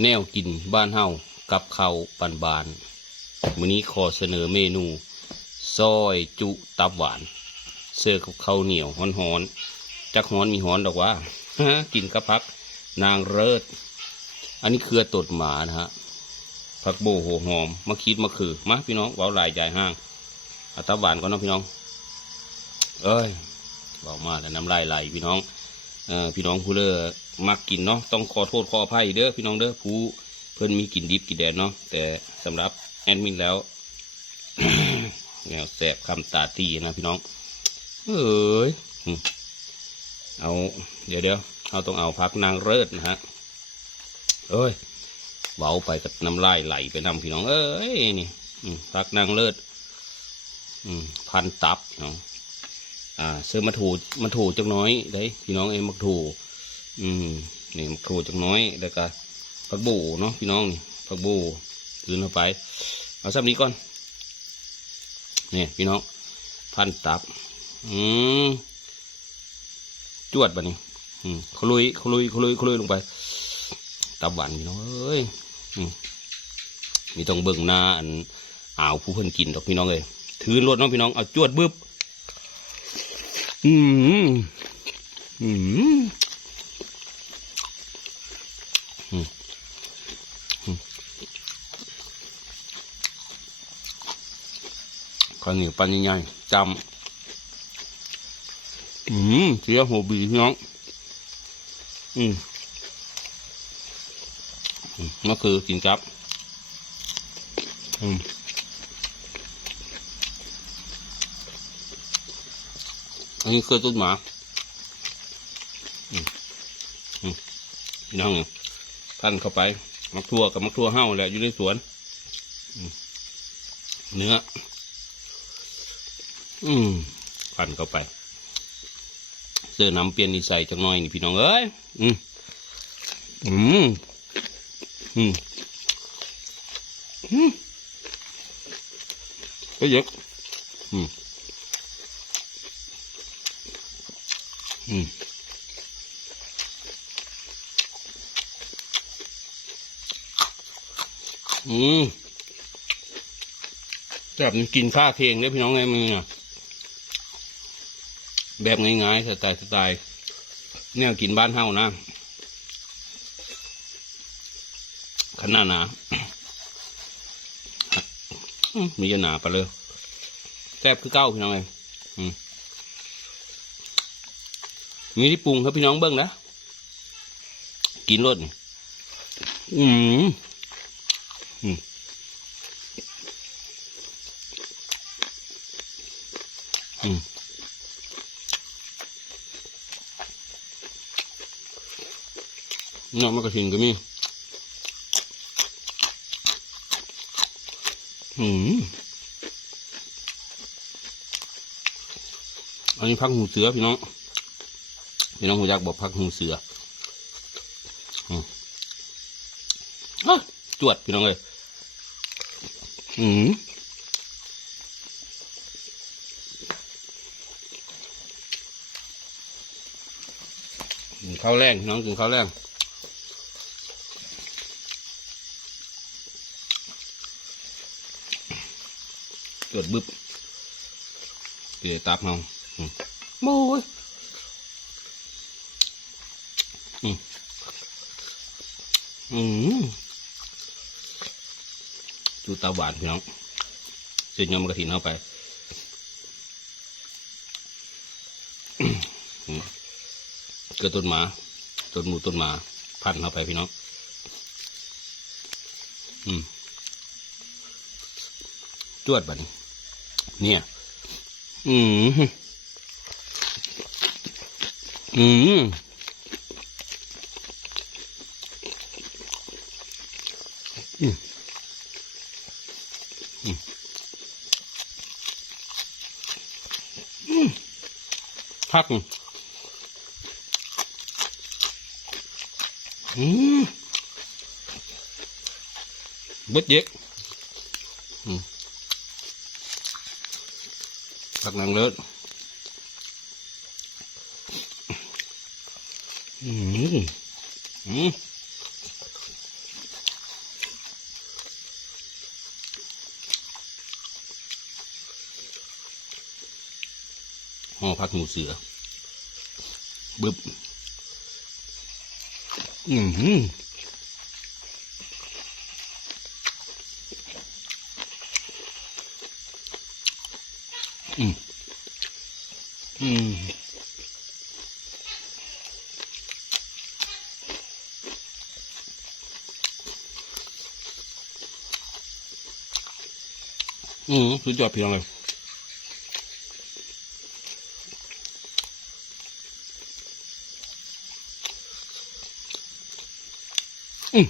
แนวกินบ้านเฮากับข้าวปันบานมื้อนี้ขอเสนอเมนูซอยจุตับหวาน เสิร์ฟกับข้าวเหนียวฮ้อนๆจักฮ้อนมีฮ้อนดอกว่ากินกับพักนางเลิศอันนี้เครือตดหมานะฮะผักโบโหหอมมะคิดมะคือมาพี่น้องเว้าหลายใหญ่ห้างอาตับหวานก่อนเนาะพี่น้อง เอ้ยเบามาแล้วน้ำลายไหลพี่น้องเออพี่น้องผู้เลอ มักกินเนาะต้องขอโทษขออภัยเด้อพี่น้องเด้อผู้เพิ่นมีกินดิบกินแดนเนาะแต่สำหรับแอดมินแล้วแนวแสบคำตาตีนะพี่น้องเอ้ยเอาเดี๋ยวเดี๋ยวเราต้องเอาพักนางเลิศนะฮะเอ้ยเบาไปกับน้ำลายไหลไปนำพี่น้องเอ้ยนี่พักนางเลิศพันตับเนาะอ่าเสื้อมาถูมาถูจักน้อยได้พี่น้องเองมาถู อืมนี่มาถูจักน้อยแล้วก็ผักบูเนาะพี่น้องนี่ผักบูคืนเข้าไป เอาสับนี้ก่อนนี่พี่น้อง พันตับ อืมจวดบะนี่อืมขลุยขลุยขลุยขลุยลงไป ตับหวานพี่น้องเอ้ยอืมมีต้องเบิ่งหน้าอันอ่าวผู้เพิ่นกินดอกพี่น้องเลยถือรถเน้องพี่น้องเอาจวดบึบอืมอืมอืมอืม ข้าวเหนียวปันใหญ่ๆจำอืมเสียหัวบีพี่น้อง อืมมก็คือกินจับ อืมอันนี้คือต้นหมาอืมอืมน้องเนี่ยท่านเข้าไป มักทั่วกับมักทั่วเห่าแหละอยู่ในสวน เนื้อ อืมพันเข้าไป เสื้อน้ำเปลี่ยนนิสัยจังน้อยนี่พี่น้องเอ้ยอืมอืมอืมอืมก็เยอะอืมอืมอืมแบบกินข้าเคียงได้พี่น้องไงมึงอะ แบบง่ายๆสไตล์สไตล์เนี่ยกินบ้านเฮานะขนาดหนามีจะหนาไปเลยแซ่บคือเก้าพี่น้องไงอืมมีที่ปรุงครับพี่น้องเบิ้งนะ กินรสอืมอืม น้ำมะกระถินก็มีอืมอันนี้พักหูเสือพี่น้อง พี่น้องหูยักบอกพักหูเสืออืมอะจวดพี่น้องเลยอืมกินข้าวแรงน้องกินข้าวแรง จวดบึบเตี๋ยตับเฮาอืมโอ้ยอืมจูตาหวานพี่น้องเส้นยำกระถินเข้าไปอืมเกิดต้นหมาต้นหมูต้นหมา พันเข้าไปพี่น้องอืมจวดบัดนี้ เนี่ยอืมอืมพักอืมบดเยอะอืม ผักนางเลิศอืมอืมห่อผักหมูเสือบึบอืม อืมอืมอืมสุดยอดพี่น้องเลยอืม